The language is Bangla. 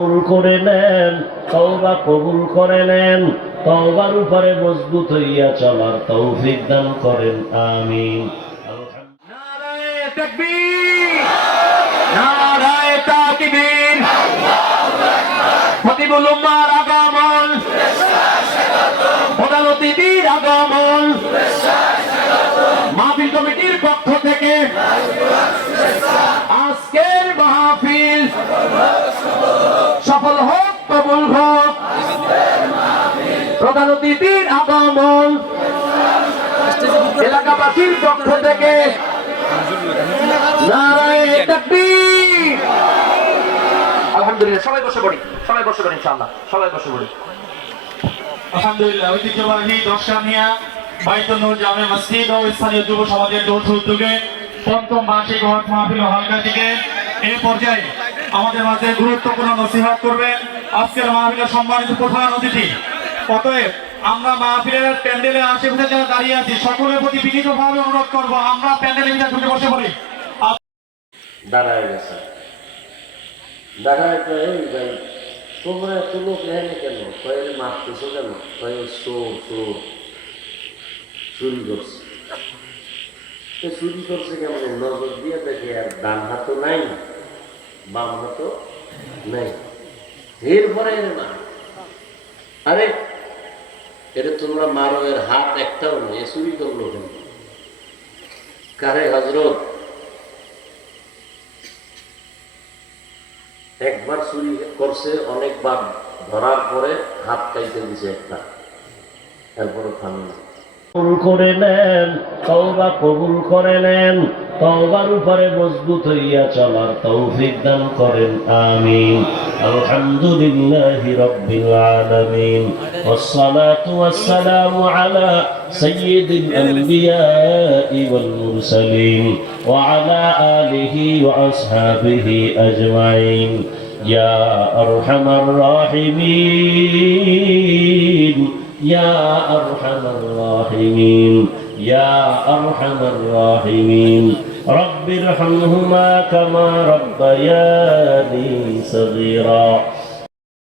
কবুল করে নেন, তওবা কবুল করে নেন, তওবার উপরে মজবুত হইয়া চলার তৌফিক দান করেন, আমিন। নারায়ে তাকবীর, নারায়ে তাকবীর, খতিবুল উম্মাহর আগমন, প্রধান অতিথির আগমন, মাহফিল কমিটির পক্ষ থেকে আজকের মাহফিল সফল হোক, কবুল হোক। প্রধান অতিথির আগমন এলাকাবাসীর পক্ষ থেকে নারায়ে তাকবীর। আলহামদুলিল্লাহ, সবাই বসে পড়ি, সবাই বসে পড়ি, ইনশাআল্লাহ সবাই বসে পড়ি। আলহামদুলিল্লাহ, ঐতিহ্যবাহী দর্শনীয় বাইতুল নূর জামে মসজিদ ও স্থানীয় যুব সমাজের যৌথ উদ্যোগে পঞ্চম বার্ষিক ওয়াজ মাহফিল ও হালকা থেকে এই পর্যায়ে আমাদের মাঝে গুরুত্বপূর্ণ নসিহত করবেন আজকের মাহফিলের সম্মানিত প্রধান অতিথি। অতএব আমরা মাহফিলের প্যান্ডেলের আশেপাশে যারা দাঁড়িয়ে আছি সকলের প্রতি বিনীতভাবে অনুরোধ করবো আমরা প্যান্ডেলের ভিতরে ঢুকে বসে পড়ি। দাঁড়ায় গেছে, দাঁড়ায় তো এই ভাই তোমরা এত লোক এখানে কেন? কয়েক মারতেছো কেন? কয়েক চুরি করছে। চুরি করছে কেমন? নজর দিয়ে দেখে আর ডান হাতও নাই, বাম হাতও নাই, এরপরে এর মা। আরে এটা তোমরা মারো, এর হাত একটাও নেই, এ চুরি করলো কেন? কারে হজরত? একবার চুরি করছে, অনেকবার ধরার পরে হাত কাইতে দিছে একটা, এরপরে থামি কবুল করে নেন, তওবা কবুল করে নেন, তওবার উপরে মজবুত হইয়া চলার তৌফিক দান করেন, আমিন। আলহামদুলিল্লাহি রাব্বিল আলামিন, ওয়াসসালাতু ওয়াসসালামু আলা সাইয়্যিদিল আম্বিয়াই ওয়াল মুরসালিন ওয়া আলা আলিহি ওয়া আসহাবিহি আজমাইন। ইয়া আরহামার রাহিমিন, ইয়া আরহামার রাহিমিন, ইয়া আরহামার রাহিমিন। রব্বিরহামহুমা কামা রাব্বায়ানি সগীরা।